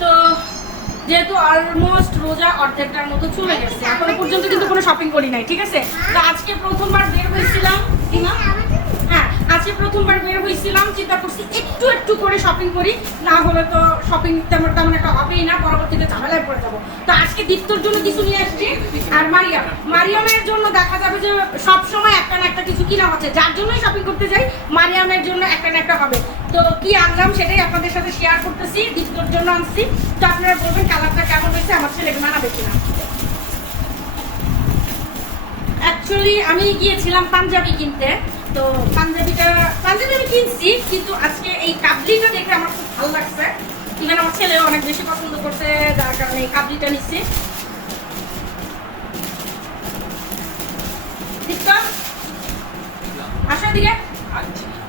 তো যেহেতু অলমোস্ট রোজা অর্ধেকটার মতো চলে গেছে, এখনও পর্যন্ত কিন্তু কোনো শপিং করি নাই, ঠিক আছে? তো আজকে প্রথমবার বের হয়েছিলাম হ্যাঁ আজকে প্রথমবার বের হয়েছিলাম, চিন্তা করছি একটু একটু করে শপিং করি, না হলে তো শপিং তেমন তেমন একটা হবেই না, পরবর্তীতে ঝামেলায় পড়ে যাব। আজকে দীপ্তর জন্য কিছু নিয়ে আসছি। আর মারিয়াম। মারিয়ামের জন্য দেখা যাবে যে সব সময় একটা না একটা কিছু কিনা হচ্ছে। যার জন্যই শপিং করতে যাই, মারিয়ামের জন্য একটা না একটা হবে। তো কি আনলাম সেটাই আপনাদের সাথে শেয়ার করতেছি দীপ্তর জন্য আনছি। তো আপনারা বলবেন কালারটা কেমন হয়েছে, আমার ছেলেকে মানাবে কিনা? অ্যাকচুয়ালি আমি গিয়েছিলাম পাঞ্জাবি কিনতে। তো পাঞ্জাবিটা পাঞ্জাবি আমি কিনছি, কিন্তু আজকে এই কাবলিটা দেখে আমার খুব ভালো লাগছে। ইভেন আমার ছেলেও অনেক বেশি পছন্দ করছে যার কারণে এই কাবলিটা নিচ্ছি। আসো দিকে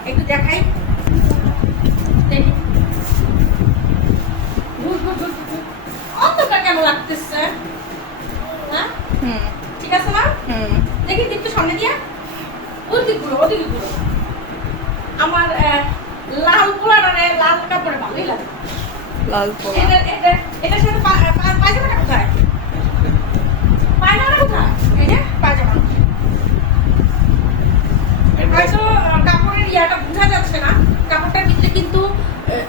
একটু দেখাই। অন্ধকার কেন লাগতেছে? হ্যাঁ? হুম। ঠিক আছে না হুম। দেখি দীপ্ত সামনে দিয়া। ওদিকে ঘুরো ওদিকে ঘুরো। আমার লাল পোলারে লাল কাপড়ে ভালোই লাগে লাল কিন্তু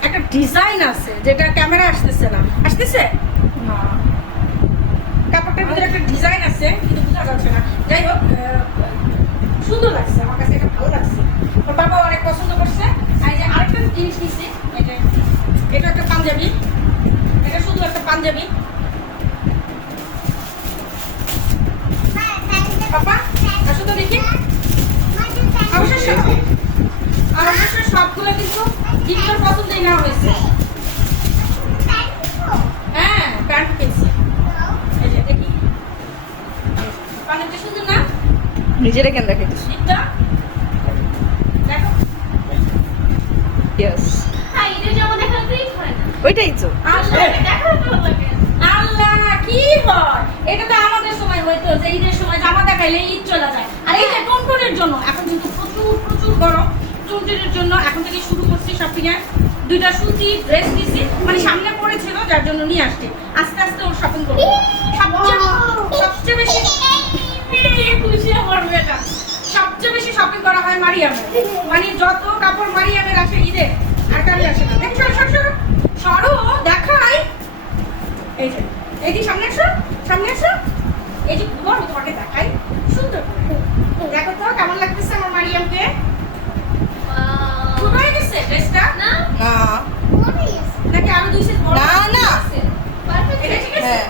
একটা ডিজাইন আছে যেটা ক্যামেরা আসতেছে না। আসতেছে? না। কাপড়টার ভিতরে একটা ডিজাইন আছে কিন্তু বোঝা যাচ্ছে না। যাই হোক সুন্দর লাগছে আমার কাছে এটা ভালো লাগছে ওর বাবা অনেক পছন্দ করছে আর এই যে আরেকটা জিনিস নিচ্ছি এটা এটা একটা পাঞ্জাবি এটা শুধু একটা পাঞ্জাবি পাপা আসো তো দেখি অবশ্য সব আর অবশ্য সবগুলো কিন্তু জিনিসের পছন্দই নেওয়া হয়েছে হ্যাঁ প্যান্ট কিনছি এই যে দেখি না? নিজেরা কেন দেখো। ইয়েস হ্যাঁ, হয় না। ওইটাই তো। আল্লাহ দেখালে ভালো লাগে। আল্লাহ কি হয়? এটা তো আমাদের সময় হইতো যে ঈদের সময় জামা দেখাইলে ঈদ চলে যায়। আর এই যে টুনটুনের জন্য এখন কিন্তু প্রচুর প্রচুর গরম টুনটুনের জন্য এখন থেকে শুরু করছি শপিং এ। দুইটা সুতি ড্রেস দিছি মানে সামনে পড়েছিল যার জন্য নিয়ে আসছি। আস্তে আস্তে ওর শপিং করব সবচেয়ে সবচেয়ে বেশি খুশি আমার মেয়েটা সবচেয়ে বেশি শপিং করা মানে যত কাপড় মারিয়ামের আসে ঈদে আর কারি আসে না। দেখো সরো সরো সরো দেখাই। এই যে এই যে সামনে আসো সামনে আসো। এই যে ঘুরো তোমাকে দেখাই। সুন্দর। দেখো তো কেমন লাগতেছে আমার মারিয়ামকে. হয়ে গেছে ড্রেসটা? না? না। নাকি আরও দুই সেট বড় না, না। এটা ঠিক আছে? হ্যাঁ।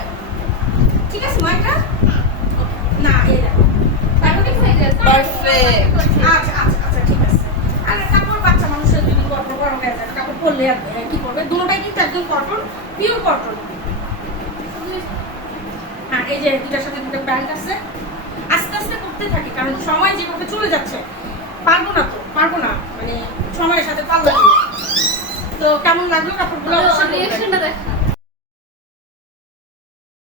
ঠিক আছে মাইটা না এই দেখো। তারপরে হয়ে গেছে। আচ্ছা আচ্ছা আচ্ছা ঠিক আছে আর কাপড় বাচ্চা মানুষের যদি গরম গরম হয়ে আহ, কি করবে? দুটোটাই কিন্তু একদম কটন পিওর কটন হ্যাঁ এই যে দুটার সাথে দুটো প্যান্ট আছে। আস্তে আস্তে করতে থাকি কারণ সময় যেভাবে চলে যাচ্ছে পারব না তো পারব না মানে সময়ের সাথে পাল্লা তো কেমন লাগল কাপড়গুলো? রিয়াকশনটা বলবেন। দেখা।